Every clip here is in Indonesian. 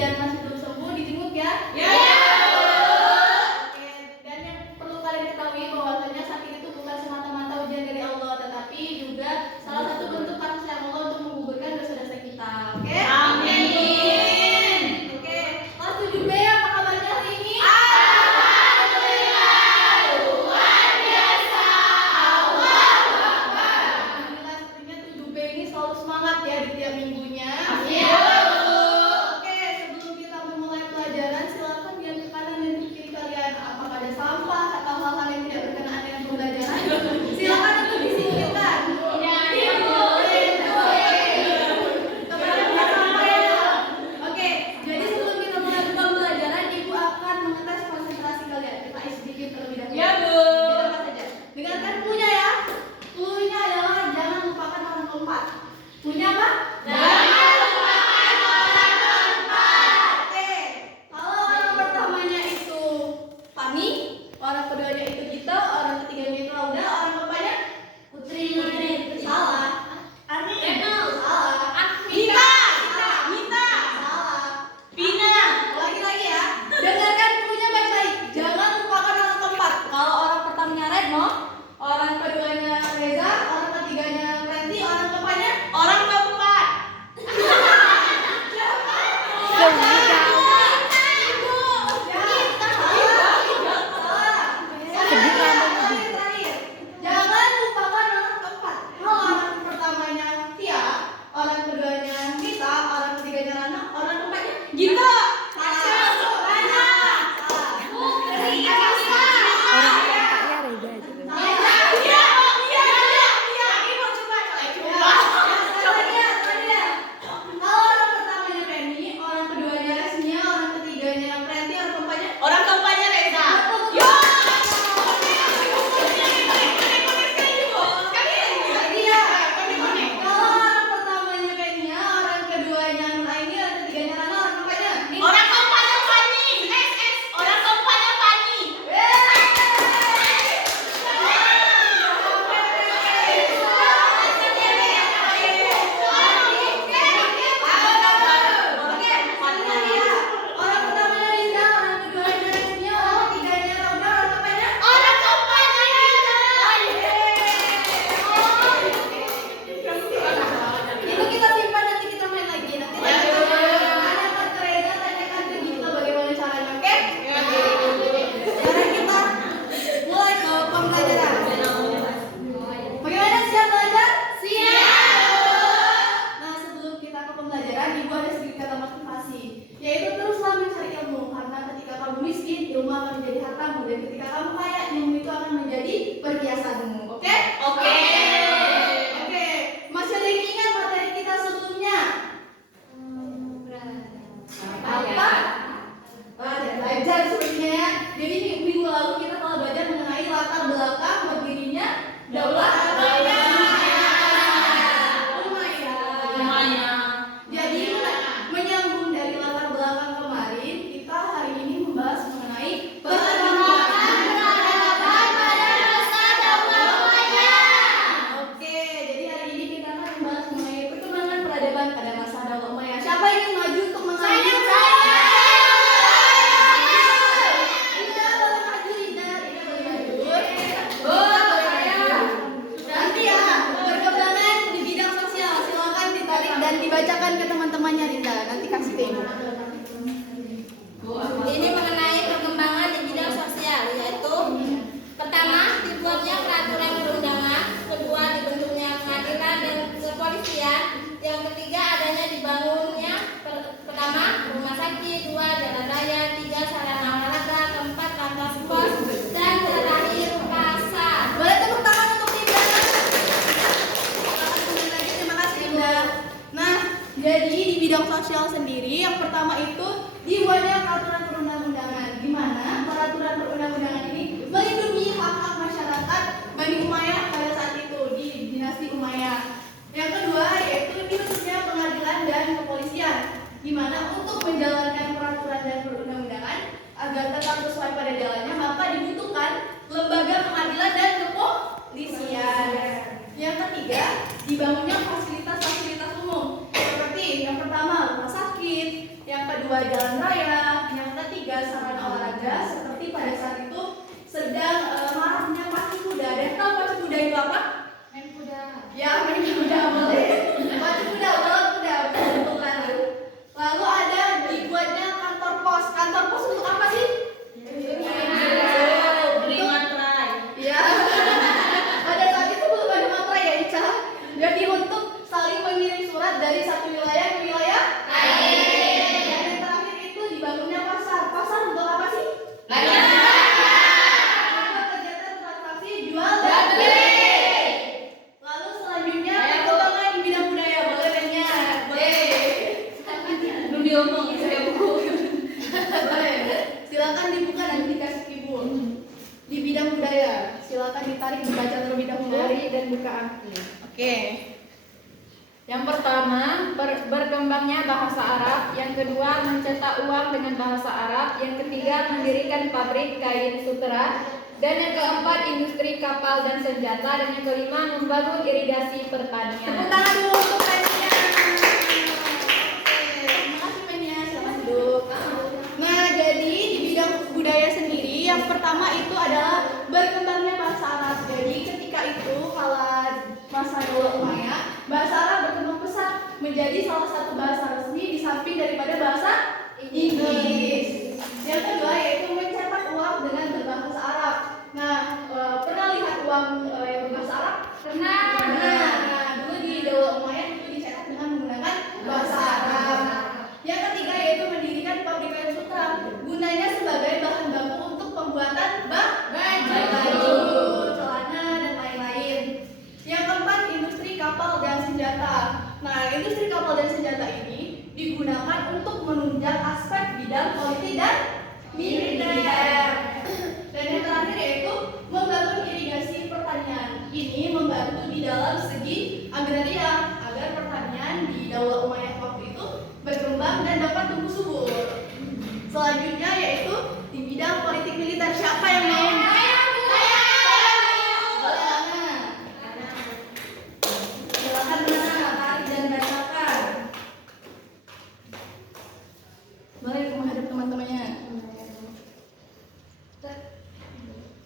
dan masih belum sembuh dijenguk ya. Ya. Oke, dan yang perlu kalian ketahui bahwasanya sakit itu bukan semata-mata ujian dari Allah, tetapi juga salah satu bentuk kasih sayang Allah untuk menggugurkan dosa-dosa kita. Oke? Amin. Oke, kelas 7B apa kabarnya hari ini? Alhamdulillah, sepertinya 7B ini selalu semangat ya di tiap minggunya. Oke, sebelum kita memulai pelajaran, silakan diam ke kanan dan ke kiri kalian. Apakah ada sampah atau hal-hal yang tidak berkenaan dengan pembelajaran? Silakan untuk disingkirkan. Oke, jadi sebelum kita mulai pembelajaran, Ibu akan mengetes konsentrasi kalian. Kita isi sedikit terlebih dahulu. Ya, Bu. Kita tes saja. Dengarkan cluenya ya. Cluenya adalah jangan lupakan orang keempat. Cluenya apa? Oke, kalau orang pertamanya itu Fani, orang keduanya itu Gita, orang ketiganya itu Lauda, orang keempatnya Putri. Salah. Arni. Salah. Mita. Salah. Pina. Lagi-lagi ya. Dengarkan cluenya baik-baik. Jangan lupakan orang keempat. Kalau orang pertamanya Retno, orang keduanya Reza, orang ketiganya Prenti, orang keempatnya Orang keempat. Jangan lupakan orang keempat. Kalau orang pertamanya Tia, orang keduanya Rita, orang ketiganya Rana, orang keempatnya Gita. Rana. Kalau orang pertamanya Penny, orang keduanya Resnia, orang ketiganya Prenti, orang keempatnya Orang keempatnya Reza. Yo. Sekali. Kalau orang pertamanya Penia, orang keduanya Nuraini, orang ketiganya Rana, orang keempatnya Orang keempatnya Fani. Orang keempatnya Fani. Orang pertamanya Linda, orang keduanya Resnia, orang ketiganya Rauda, orang keempatnya Orang keempatnya itu kita simpan, nanti kita main lagi. Nanti tanyakan ke Reza, tanyakan ke Gita bagaimana caranya, oke? Sekarang kita mulai ke pembelajaran. Bagaimana, siap belajar? Nah, sebelum kita ke pembelajaran, Ibu ada sedikit kata motivasi, yaitu teruslah mencari ilmu, karena ketika kamu miskin, ilmu akan menjadi hartamu, dan ketika kamu kaya, ilmu itu akan menjadi perhiasanmu. Oke? Oke. Oke. Masih ada yang ingat materi kita sebelumnya? Apa? Belajar sebenarnya ya. Jadi minggu lalu kita telah belajar mengenai latar belakang berdirinya Daulah Lumayan. Jadi menyambung dari latar belakang kemarin, kita hari ini membahas mengenai perkembangan peradaban pada masa Daulah Umayyah. Oke, jadi hari ini kita akan membahas mengenai perkembangan peradaban pada masa Daulah Umayyah. Siapa yang ingin maju untuk mengambil? Linda, boleh maju, Linda. Linda boleh maju. Boleh. Nanti ya, perkembangan di bidang sosial silakan ditarik dan dibacakan ke teman-temannya, Linda. Nanti kasih ke Ibu. Ini mengenai perkembangan di bidang sosial, yaitu pertama, dibuatnya peraturan perundangan, kedua, dibentuknya pengadilan dan kepolisian, yang ketiga, adanya dibangunnya pertama, rumah sakit, dua, jalan raya, tiga, sarana olahraga, keempat, kantor pos, dan terakhir, pasar. Boleh tepuk tangan untuk Linda. Terima kasih Linda. Nah, jadi di bidang sosial sendiri, yang pertama itu dibuatnya peraturan perundang-undangan, di mana peraturan perundang-undangan ini melindungi hak-hak masyarakat Bani Umayyah pada saat itu di dinasti Umayyah. Yang kedua yaitu dibentuknya pengadilan dan kepolisian, di mana untuk menjalankan peraturan dan perundang-undangan agar tetap sesuai pada jalannya, maka dibutuhkan lembaga pengadilan dan kepolisian. Yang ketiga, dibangunnya fasilitas-fasilitas umum seperti yang pertama rumah sakit, yang kedua jalan raya, yang ketiga sarana olahraga seperti pada saat itu sedang maraknya pacu kuda. Dan tahu pacu kuda itu apa? Main kuda. Ya, main kuda boleh. Pacu kuda, balap kuda, betul-betulan. Lalu ada dibuatnya kantor pos. Kantor pos untuk apa sih? Beri materai. Ya. Pada saat itu belum ada materai ya, Ica. Jadi untuk saling mengirim surat dari satu wilayah ke wilayah lain. Dan yang terakhir itu dibangunnya pasar. Pasar untuk apa sih? Untuk kegiatan transaksi jual dan beli. Lalu selanjutnya perkembangan di bidang budaya. Boleh Benya? Boleh. Belum diomong, saya buku. Boleh. Silakan dibuka dan dikasih ibu. Di bidang budaya, silakan ditarik dibaca terlebih dahulu. Dan buka arti. Oke. Yang pertama, berkembangnya bahasa Arab. Yang kedua, mencetak uang dengan bahasa Arab. Yang ketiga, mendirikan pabrik kain sutera. Dan yang keempat, industri kapal dan senjata. Dan yang kelima, membangun irigasi Tepuk pertanian. tangan dulu untuk Penia. Terima kasih Penia, selamat duduk. Nah, jadi di bidang budaya sendiri, yang pertama itu adalah berkembangnya bahasa Arab. Jadi ketika itu kala masa Daula Umayyah, bahasa Arab berkembang pesat menjadi salah satu bahasa resmi di samping daripada bahasa Inggris. Yang kedua yaitu mencetak uang dengan berbahasa Arab. Nah, pernah lihat uang yang berbahasa Arab? Pernah. Nah, dulu di Daula Umayyah itu dicetak dengan menggunakan bahasa Arab. Yang ketiga yaitu mendirikan pabrik kain sutra. Gunanya sebagai bahan baku untuk pembuatan baju, celana dan lain-lain. Yang keempat industri kapal dan senjata. Nah, industri kapal dan senjata ini digunakan untuk menunjang aspek bidang politik dan militer. Dan yang terakhir yaitu membangun irigasi pertanian. Ini membantu di dalam segi agraria agar pertanian di Daula Umayyah waktu itu berkembang dan dapat tumbuh subur. Selanjutnya yaitu di bidang politik militer. Siapa yang mau? Silakan Nana, tarik dan bacakan. Boleh menghadap teman-temannya.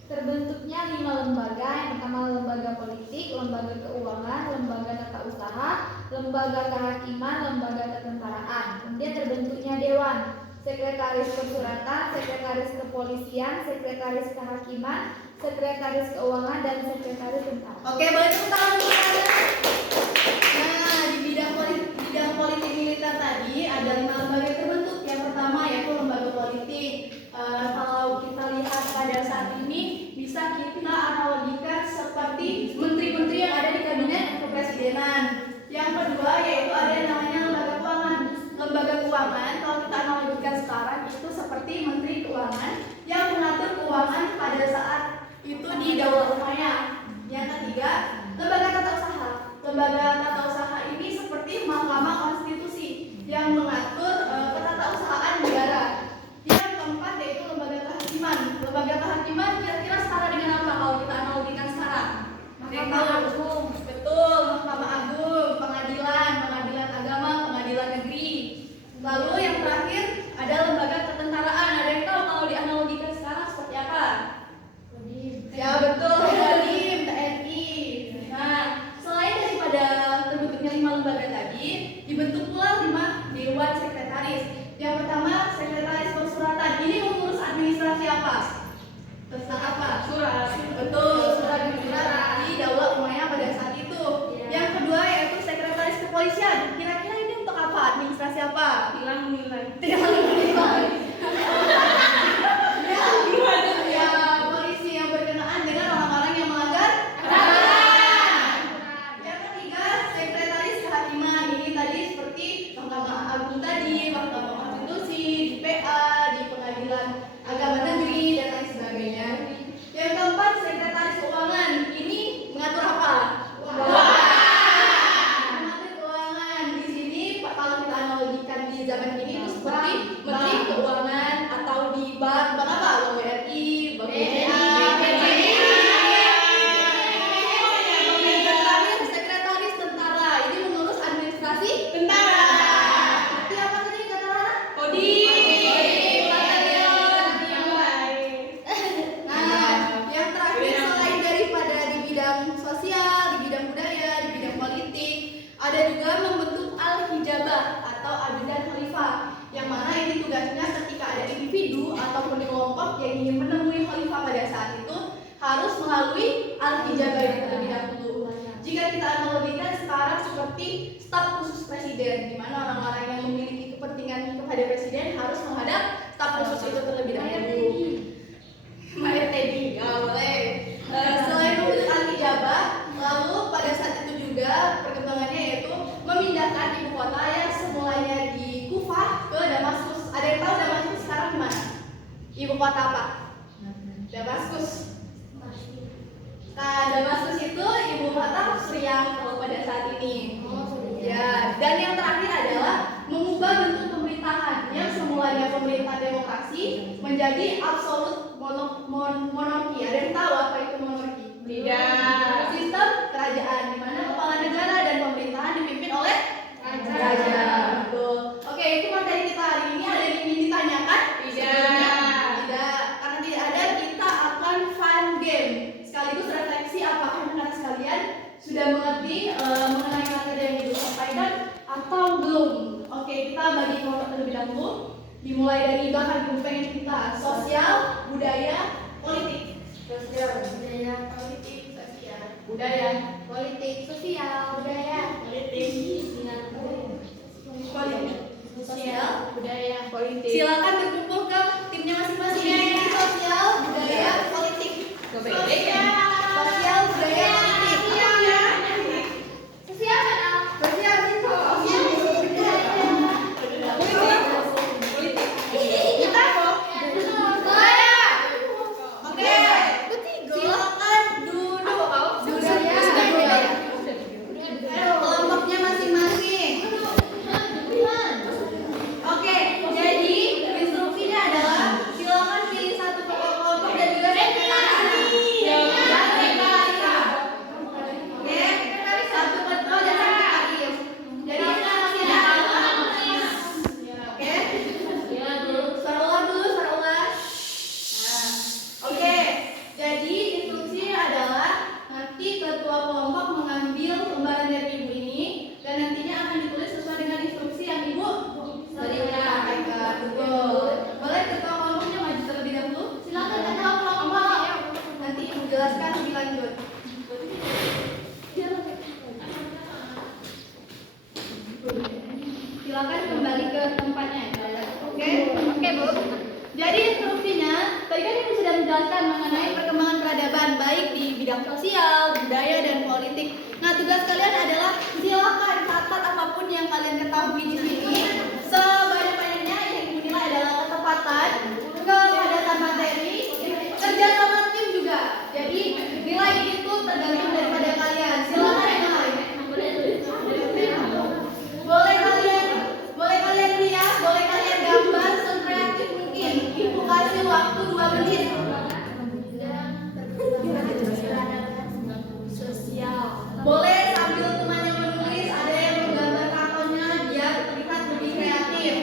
Terbentuknya 5 lembaga. Yang pertama lembaga politik, lembaga keuangan, lembaga tata usaha, lembaga kehakiman, lembaga ketentaraan. Kemudian terbentuknya dewan, sekretaris persuratan, sekretaris kepolisian, sekretaris kehakiman, sekretaris keuangan, dan sekretaris tentara. Oke, boleh tepuk tangan untuk Anda. Nah, di bidang politik militer tadi ada 5 lembaga yang terbentuk. Yang pertama yaitu lembaga politik. Kalau kita lihat pada saat ini bisa kita analogikan seperti menteri-menteri yang ada di kabinet kepresidenan. Yang kedua yaitu ada yang namanya lembaga keuangan. Lembaga keuangan kalau kita analogikan sekarang itu seperti menteri keuangan yang mengatur keuangan pada saat itu di Daula Umayyah. Yang ketiga, lembaga tata usaha. Lembaga tata usaha ini seperti Mahkamah Konstitusi yang mengatur ketatausahaan negara. Yang keempat yaitu lembaga kehakiman. Lembaga kehakiman kira-kira setara dengan apa kalau kita analogikan sekarang? Mahkamah Agung. Betul, Mahkamah Agung, pengadilan agama, pengadilan negeri. Lalu yang terakhir ada lembaga ketentaraan. Ada yang tahu kalau dianalogikan sekarang seperti apa? Ya betul, Kodim, TNI. Nah, selain daripada terbentuknya 5 lembaga tadi, dibentuk pula 5 dewan sekretaris. Yang pertama sekretaris persuratan. Ini mengurus administrasi apa? Tentang apa? Surat. Betul, surat di Daula Umayyah pada saat yang ingin menemui khalifah pada saat itu harus melalui al-hijabah ini terlebih dahulu. Jika kita analogikan sekarang seperti staf khusus presiden, di mana orang-orang yang memiliki kepentingan kepada presiden harus menghadap staf khusus itu terlebih dahulu. Mari Teddy, ya boleh. Selain membentuk al-hijabah, lalu pada saat itu juga perkembangannya yaitu memindahkan ibu kota yang semulanya di Kufah ke Damaskus. Ada yang tahu Damaskus sekarang di mana? Ibu kota apa? Damaskus. Nah, Damaskus itu ibu kota Suriah kalau pada saat ini. Ya, dan yang terakhir adalah mengubah bentuk pemerintahan yang semulanya pemerintah demokrasi menjadi absolut monarki. Ada yang tahu apa itu monarki? Tidak. Sistem kerajaan di mana kepala negara dan pemerintahan dipimpin oleh raja. Betul. Oke, itu materi kita hari ini. Ada yang ingin ditanyakan? Tidak. Karena tidak ada, kita akan fun game. Sekaligus refleksi apakah anak-anak sekalian sudah mengerti mengenai materi yang Ibu sampaikan atau belum. Oke, kita bagi kelompok terlebih dahulu. Dimulai dari belakang Ibu pengen kita sosial, budaya, politik. Sosial, budaya, politik, sosial. Budaya, politik, sosial, budaya, politik. Politik, sosial, budaya, politik. Silakan berkumpul ke timnya masing-masing. Sosial, budaya, politik. Sosial, budaya, politik. Sosial, sosial itu. Kita kok. Budaya. Oke. Silakan duduk. Budaya. Kelompoknya masing-masing. Oke, jadi instruksinya adalah silakan pilih satu tokoh kelompok dan juga sekretaris. Oke, satu ketua dan sekretaris. Jadi kita masih ada. Oke, suara ulang dulu, suara ulang. Nah, oke, jadi instruksinya adalah nanti ketua kelompok mengambil lembaran dari ibu ini dan nantinya akan ditulis sesuai dengan instruksi yang ibu sampaikan. Betul. Boleh ketua kelompoknya maju terlebih dahulu. Silakan ketua kelompok. Nanti ibu jelaskan lebih lanjut. Silakan kembali ke tempatnya. Oke, Bu. Jadi instruksinya, tadi kan ibu sudah menjelaskan mengenai perkembangan peradaban baik di bidang sosial, budaya, dan politik. Nah, tugas kalian adalah silakan catat apapun yang kalian ketahui di sini. Sebanyak-banyaknya yang ibu nilai adalah ketepatan, kepadatan materi, kerja sama tim juga. Jadi nilai itu tergantung daripada kalian. Silakan nilai. Boleh kalian lihat, boleh kalian gambar sekreatif mungkin. Ibu kasih waktu 2 menit. Boleh sambil temannya menulis, ada yang menggambar kartonnya biar terlihat lebih kreatif.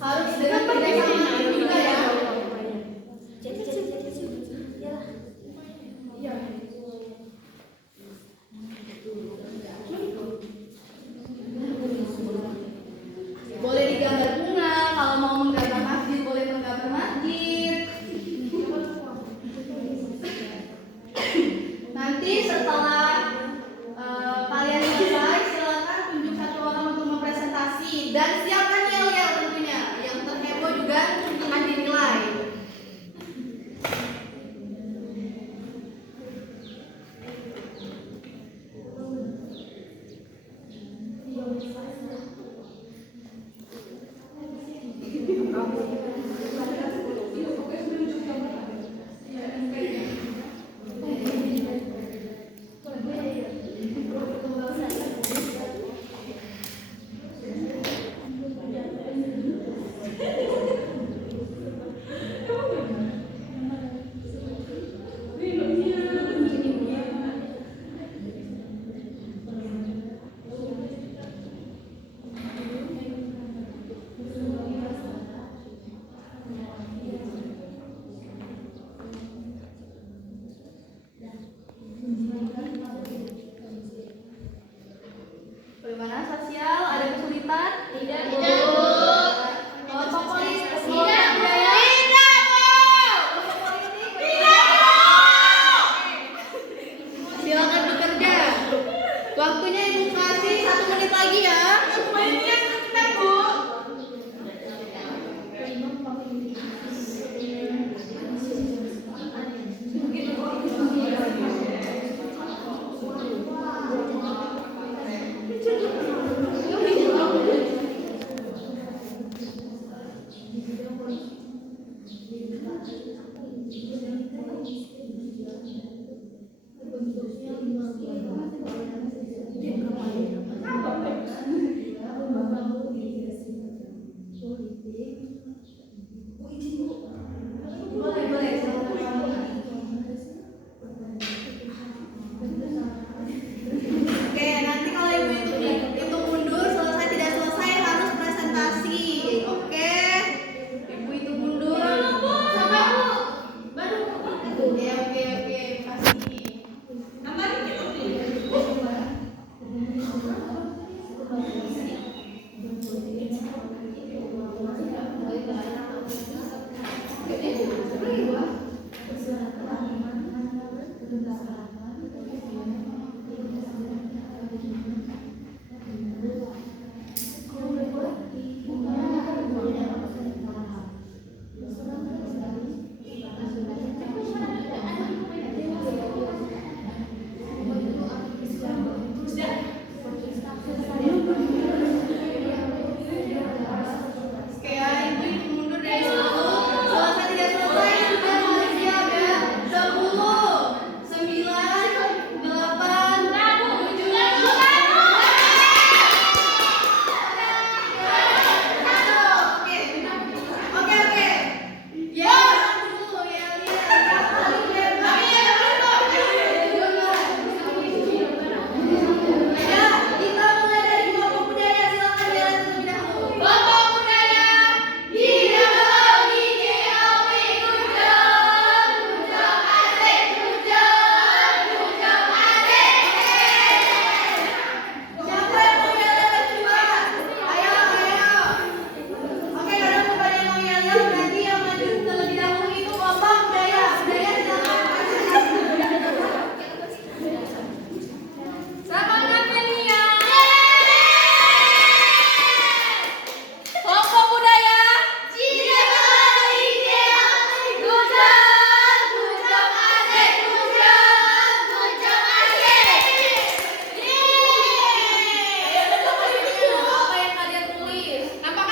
Harus dengan kerjasama tim juga ya. Boleh digambar bunga, kalau mau menggambar masjid boleh menggambar masjid. Nanti setelah kalian selesai, silakan tunjuk satu orang untuk mempresentasi dan siapkan yel-yel tentunya. Yang terheboh juga akan dinilai.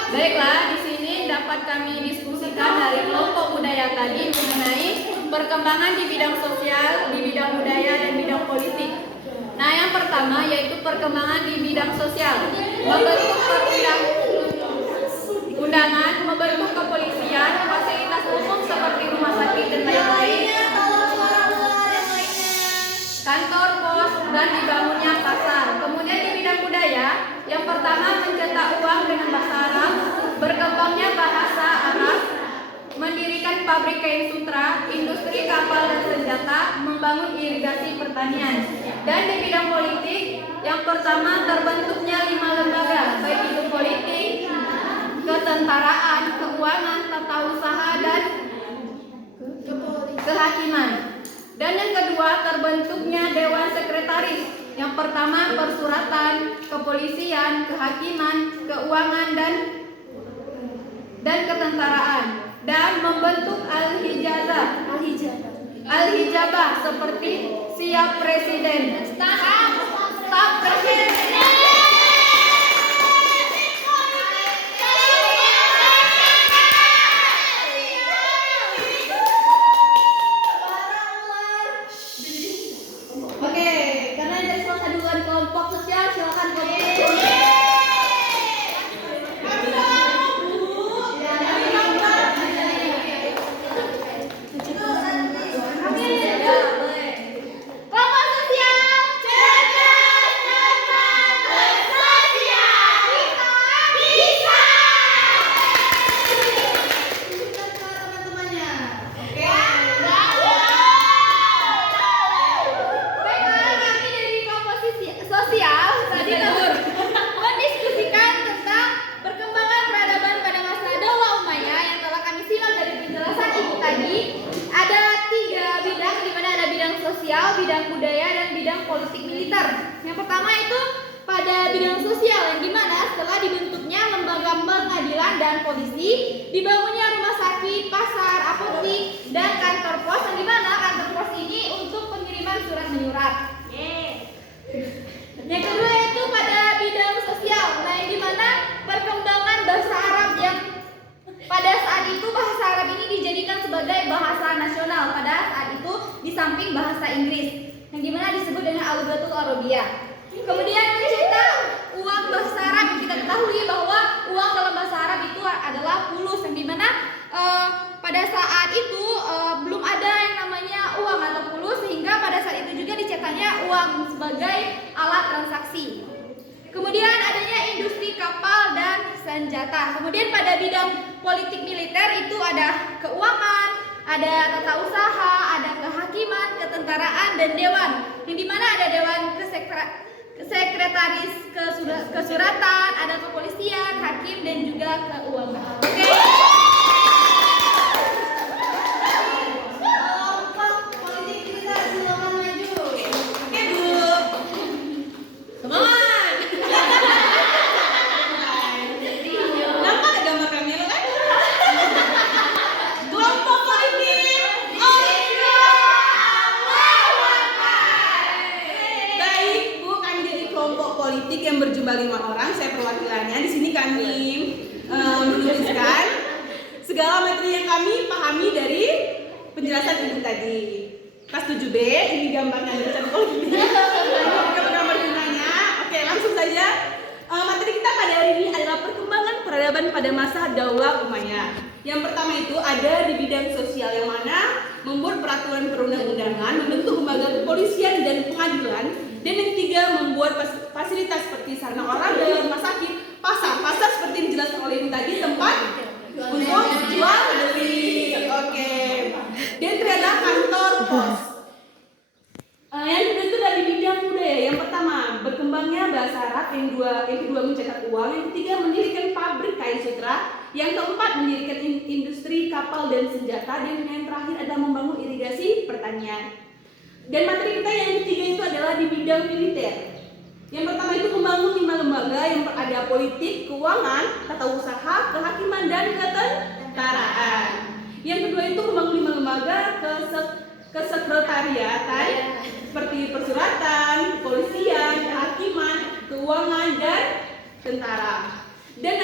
Baiklah, di sini dapat kami diskusikan dari kelompok budaya tadi mengenai perkembangan di bidang sosial, di bidang budaya, dan bidang politik. Nah, yang pertama yaitu perkembangan di bidang sosial, membentuk perundang-undangan, membentuk kepolisian, fasilitas umum seperti rumah sakit dan lain-lain, kantor pos, dan dibangunnya pasar. Kemudian di bidang budaya, yang pertama mencetak uang dengan bahasa Arab, berkembangnya bahasa Arab, mendirikan pabrik kain sutra, industri kapal dan senjata, membangun irigasi pertanian. Dan di bidang politik, yang pertama terbentuknya 5 lembaga, baik itu politik, ketentaraan, keuangan, tata usaha, dan kehakiman. Dan yang kedua terbentuknya Dewan Sekretaris. Yang pertama persuratan, kepolisian, kehakiman, keuangan, dan ketentaraan. Dan membentuk Al-Hijabah seperti siap presiden, staf presiden. Oke, karena dari selesai duluan kelompok sosial, silakan kelompok. Kelompok sosial cerdas, cermat, bersosial. Kita bisa. Tunjukkan ke teman-temannya. Oke. Baiklah, kami dari kelompok sosial tadi mendiskusikan tentang perkembangan peradaban pada masa Daulah Umayyah yang telah kami simak dari penjelasan ibu tadi. Ada 3 bidang, di mana ada bidang sosial, bidang budaya, dan bidang politik militer. Yang pertama itu pada bidang sosial, yang dimana setelah dibentuknya lembaga pengadilan dan polisi, dibangunnya rumah sakit, pasar, apotik, dan kantor pos, yang dimana kantor pos ini untuk pengiriman surat menyurat. Yang kedua itu pada bidang sosial, nah yang dimana perkembangan bahasa Arab yang pada saat itu bahasa Arab ini dijadikan sebagai bahasa nasional pada saat itu di samping bahasa Inggris, yang dimana disebut dengan Al-Lughatul Arabiyah. Kemudian mencetak uang bahasa Arab, yang kita ketahui bahwa uang dalam bahasa Arab itu adalah fulus, yang dimana pada saat itu belum ada yang namanya uang atau fulus, sehingga pada saat itu juga dicetaknya uang sebagai alat transaksi. Kemudian adanya industri kapal dan senjata. Kemudian pada bidang politik militer itu ada keuangan, ada tata usaha, ada kehakiman, ketentaraan, dan dewan. Yang dimana ada dewan sekretaris kesuratan, ada kepolisian, hakim, dan juga keuangan. Oke. Kelompok politik militer, silakan maju. Oke, Bu. Semangat! Nampak ada gambar Kamila kan? Kelompok politik. Baik, Bu, kami dari kelompok politik yang berjumlah 5 orang. Saya perwakilannya. Di sini kami menuliskan segala materi yang kami pahami dari penjelasan Ibu tadi. Kelas 7B, ini gambarnya dari satu politik. Gambar gunanya. Oke, langsung saja. Materi kita pada hari ini adalah perkembangan peradaban pada masa Daulah Umayyah. Yang pertama itu ada di bidang sosial, yang mana membuat peraturan perundang-undangan, membentuk lembaga kepolisian dan pengadilan, dan yang ketiga membuat fasilitas seperti sarana olahraga, rumah sakit, pasar seperti yang dijelaskan oleh Ibu tadi, tempat untuk jual beli. Oke. Dan ternyata kantor pos. Yang kedua itu dari bidang budaya. Yang pertama berkembangnya bahasa Arab, yang kedua mencetak uang, yang ketiga mendirikan pabrik kain sutra, yang keempat mendirikan industri kapal dan senjata, dan yang terakhir adalah membangun irigasi pertanian. Dan materi kita yang ketiga itu adalah di bidang militer. Yang pertama itu membangun 5 lembaga yang ada politik, keuangan, tata usaha, kehakiman, dan ketentaraan. Yang kedua itu membangun 5 lembaga kesekretariatan seperti persuratan, kepolisian, kehakiman, keuangan, dan tentara. Dan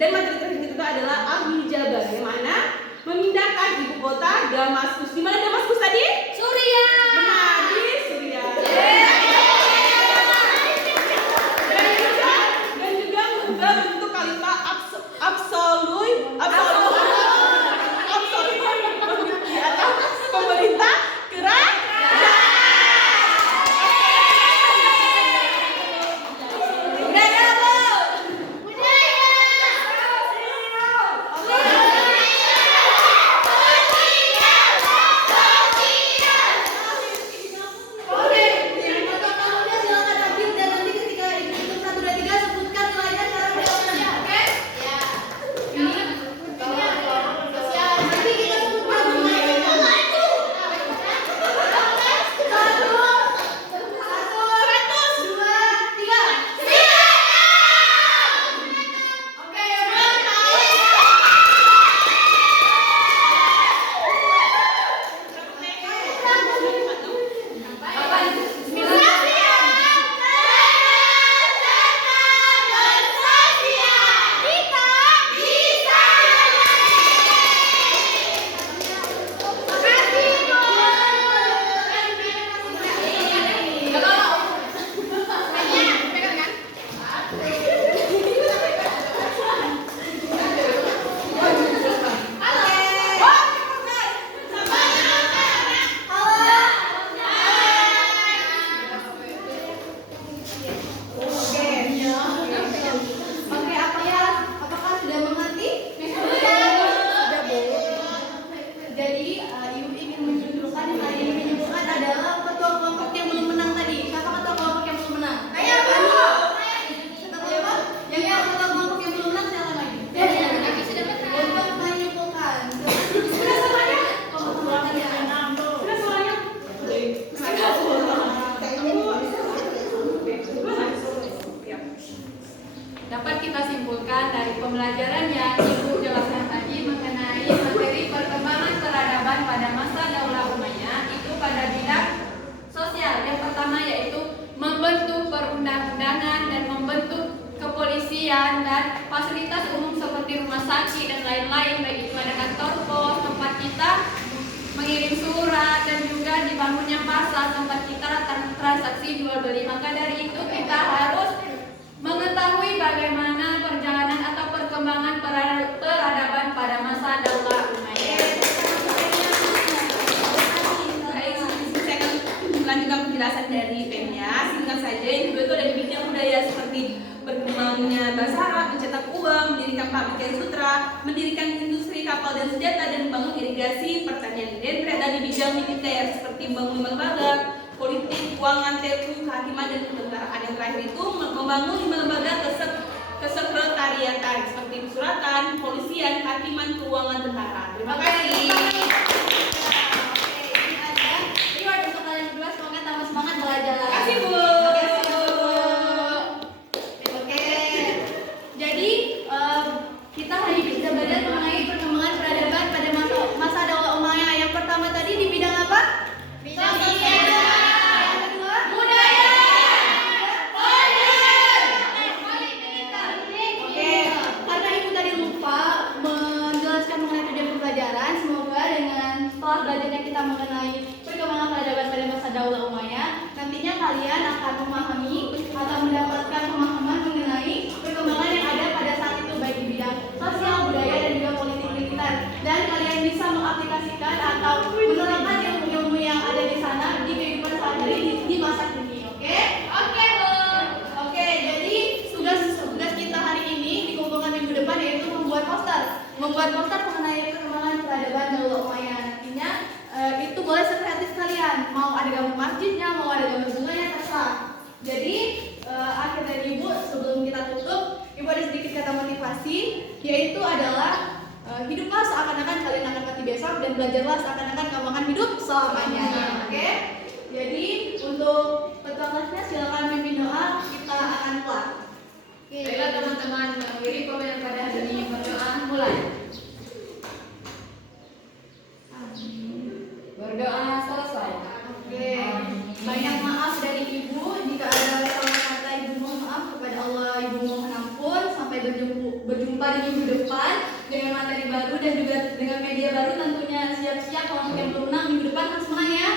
Dan materi terakhir itu adalah Al-Hijabah, yang mana memindahkan ibu kota Damaskus. Di mana Damaskus tadi? Suriah. Benar, di Suriah. Dan juga mengubah bentuk khalifah absolut di atas pemerintah kerajaan. Oke, apakah sudah mengerti? Jadi, Ibu ingin menunjukkan yang tadi menyebutkan adalah ketua kelompok yang belum menang tadi. Siapa ketua kelompok yang belum menang? Saya, Bu. Ketua kelompok? Yang ketua kelompok yang belum menang siapa lagi? Untuk menyimpulkan. Sudah semuanya? Sudah semuanya? Dapat kita simpulkan dari pembelajaran yang Ibu jelaskan tadi mengenai materi perkembangan peradaban pada masa Daulah Umayyah itu pada bidang sosial. Yang pertama yaitu membentuk perundang-undangan dan membentuk kepolisian dan fasilitas umum seperti rumah sakit dan lain-lain, baik itu ada kantor pos, tempat kita mengirim surat, dan juga dibangunnya pasar tempat kita transaksi jual beli. Maka dari itu kita harus mengetahui bagaimana perjalanan atau perkembangan peradaban pada masa Daulah Umayyah. Baik, saya akan melanjutkan penjelasan dari Pemnya. Singkat saja, yang kedua itu ada di bidang budaya seperti berkembangnya bahasa Arab, mencetak uang, mendirikan pabrik kain sutra, mendirikan industri kapal dan senjata, dan membangun irigasi, pertanian. Dan berada di bidang militer seperti membangun lembaga politik, keuangan, TPU, kehakiman, dan ketentaraan. Yang terakhir itu membangun 5 lembaga kesekretariatan seperti kesuratan, polisian, kehakiman, keuangan, tentara. Terima kasih. Ini ada untuk kalian berdua, semoga tambah semangat belajar. Terima kasih, Bu. Oke. Jadi kita hari ini sudah belajar mengenai perkembangan peradaban pada masa Daulah Umayyah. Yang pertama tadi di bidang apa? Bidang sosial. Yang kedua? Budaya. Oke. Karena Ibu tadi lupa menjelaskan mengenai tujuan pembelajaran, semoga dengan setelah belajarnya kita mengenai perkembangan peradaban pada masa Daulah Umayyah, nantinya kalian akan memahami atau mendapatkan pemahaman mengenai perkembangan yang ada pada saat itu, baik di bidang sosial, budaya, dan juga politik militer. Dan kalian bisa mengaplikasikan atau menerapkan ilmu-ilmu yang ada di sana di kehidupan sehari-hari di masa kini. Oke? Oke, Bu. Oke, jadi tugas kita hari ini dikumpulkan minggu depan yaitu membuat poster mengenai perkembangan peradaban Daulah Umayyah. Nantinya itu boleh sekreatif kalian, mau ada gambar masjidnya, mau ada gambar bunganya, terserah. Jadi akhir dari Ibu, sebelum kita tutup, Ibu ada sedikit kata motivasi, yaitu adalah hiduplah seakan-akan kalian akan mati besok, dan belajarlah seakan-akan kamu akan hidup selamanya. Oke? Jadi untuk ketua kelasnya silakan memimpin doa, kita akan keluar. Baiklah teman-teman, mengakhiri pembelajaran pada hari ini, berdoa mulai. Berdoa selesai. Oke. Banyak maaf dari Ibu, jika ada salah kata Ibu mohon maaf kepada Allah, Ibu mohon ampun. Sampai berjumpa di minggu depan dengan materi baru dan juga dengan media baru tentunya. Siap-siap kalau untuk yang belum menang minggu depan harus menang ya.